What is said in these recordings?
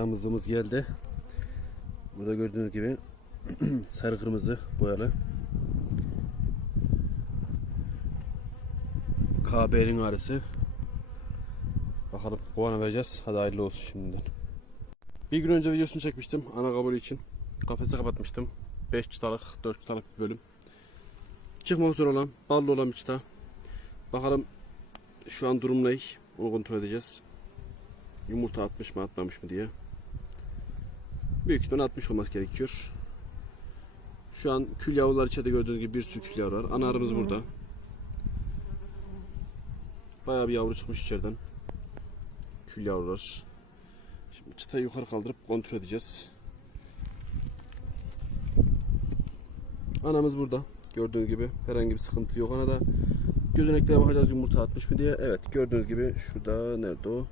damızlığımız geldi. Burada gördüğünüz gibi sarı kırmızı boyalı. KB'nin arısı. Bakalım kovana vereceğiz. Hadi hayırlı olsun şimdiden. Bir gün önce videosunu çekmiştim ana kabul için. Kafesi kapatmıştım. 5 çıtalık, 4 çıtalık bir bölüm. Çıkmak üzere olan, ballı olan bir çıta. Bakalım şu an durum ne? Onu kontrol edeceğiz. Yumurta atmış mı atmamış mı diye. Büyük ihtimalle atmış olması gerekiyor. Şu an kül yavrular içeride gördüğünüz gibi bir sürü kül yavru var. Ana arımız burada. Bayağı bir yavru çıkmış içeriden. Kül yavrular. Şimdi çıtayı yukarı kaldırıp kontrol edeceğiz. Anamız burada. Gördüğünüz gibi herhangi bir sıkıntı yok. Anada gözeneklere bakacağız yumurta atmış mı diye. Evet gördüğünüz gibi şurada nerede o?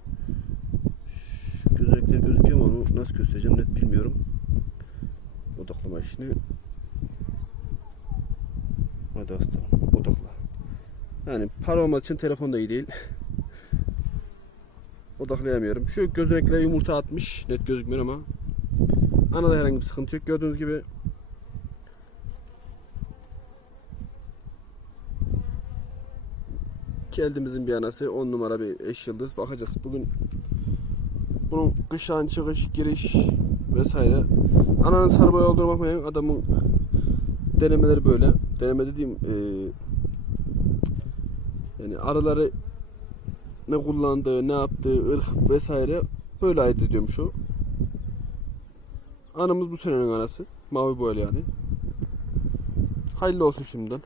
Şu gözüküyor onu nasıl göstereceğim net bilmiyorum. Odaklama işini. Hadi aslanım odakla. Yani para olmadığı için telefon da iyi değil. Odaklayamıyorum. Şu gözenekler yumurta atmış. Net gözükmüyor ama. Anada herhangi bir sıkıntı yok. Gördüğünüz gibi Keldimizin bir anası 10 numara bir eş yıldız bakacağız. Bugün bunun kışan çıkış giriş vesaire. Ananın sarı boya olduğuna bakmayın adamın denemeleri böyle. Deneme dediğim e, yani arıları ne kullandığı, ne yaptığı, ırk vesaire böyle ayırt ediyormuş o. Anamız bu senenin anası. Mavi boyalı yani. Hayırlı olsun şimdiden.